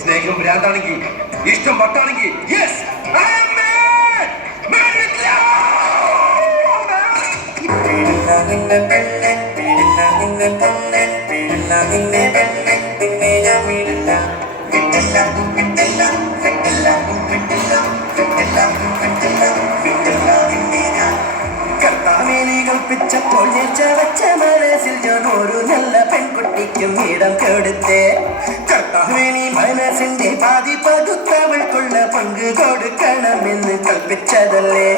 സ്നേഹം ഭ്രാന്താണെങ്കിൽ ഇഷ്ടം വട്ടാണെങ്കിൽ yes I am mad വിത്ത് കൽപ്പിച്ചപ്പോൾ ചവച്ച മനസ്സിൽ ഞാൻ ഒരു നല്ല പെൺകുട്ടിക്കും ഇടം കൊടുത്തേ കർത്താവിനി മനസ്സിന്റെ പാതി പകുത്തവൾക്കുള്ള പങ്ക് കൊടുക്കണമെന്ന് കൽപ്പിച്ചതല്ലേ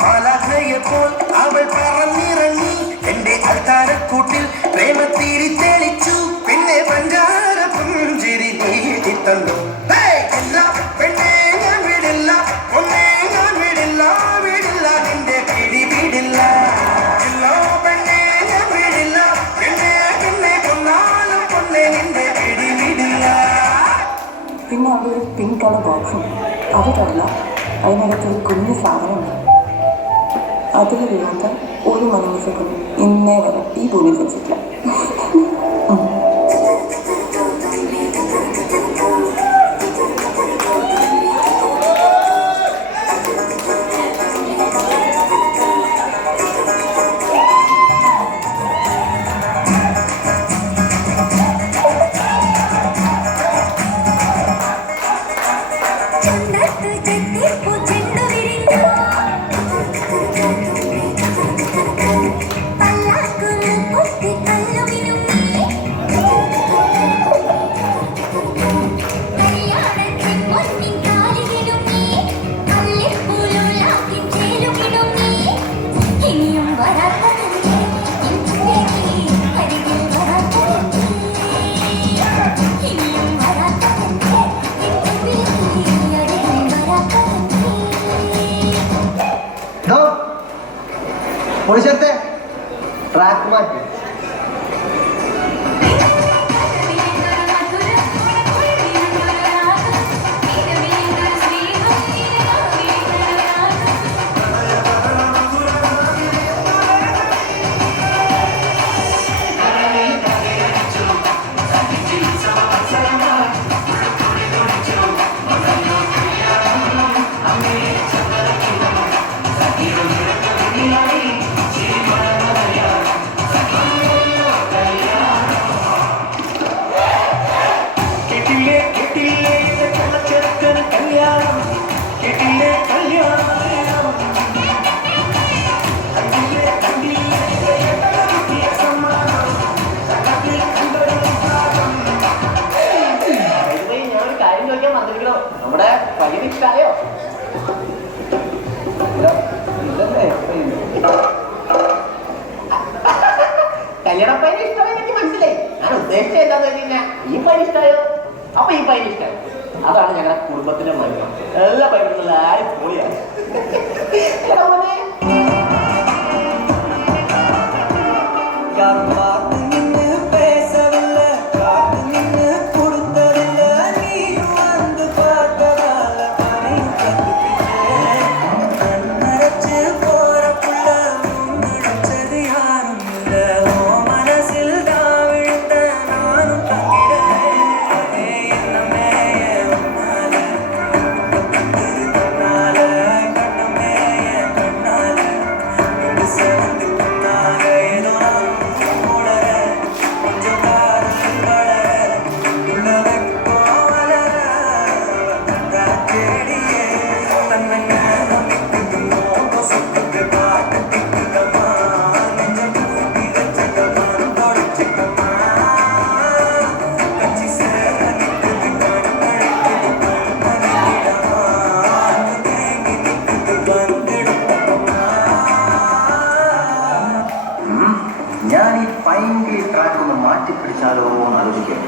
മാലാഖയെപ്പോൾ അവൾ പറന്നിറങ്ങി എന്റെ അൾത്താരക്കൂട്ടിൽ പ്രേമത്തിരി തെളിച്ചു പിന്നെ പഞ്ചാര പുഞ്ചിരി നീട്ടി തന്നു പെണ്ണെ ഞാൻ വിടില്ല ഒന്നേ ഞാൻ വിടില്ല വിടില്ല നിന്റെ പിടി വിടില്ല പെണ്ണെ ഞാൻ വിടില്ല പെണ്ണെ പിന്നെ കൊന്നാലും പൊന്നെ നിന്റെ പിടി വിടില്ല. പിന്നെ അവിടെ ഒരു പിങ്ക് കളർ ബോക്സും അത് തുറന്ന അതിനകത്തൊരു കുഞ്ഞു സാധനമുണ്ട്. അതിൽ വീഴാത്ത ഒരു മനുഷ്യക്കും ഇന്നേ വരെ ഈ ഭൂമി ജനിച്ചിട്ടില്ല. പൊളിച്ചത്തെ ട്രാക്ക് മാറ്റി നമ്മുടെ പയ്യന് ഇഷ്ടായോ? കല്യാണ പയ്യന് ഇഷ്ടമായി എനിക്ക് മനസ്സിലായി. ഞാൻ ഉദ്ദേശിച്ചത് എന്താന്ന് വെച്ച് കഴിഞ്ഞാൽ ഈ പയ്യന് ഇഷ്ടായോ, അപ്പൊ ഈ പയ്യന് ഇഷ്ടായോ. അതാണ് ഞങ്ങളുടെ കുടുംബത്തിന്റെ മരുന്ന്. എല്ലാ പയ്യനും ആരും പൊളിയാണ്. ഞാൻ ഈ ഫൈനലി ട്രാക്ക് ഒന്ന് മാറ്റിപ്പിടിച്ചാലോ എന്ന് ആലോചിക്കും.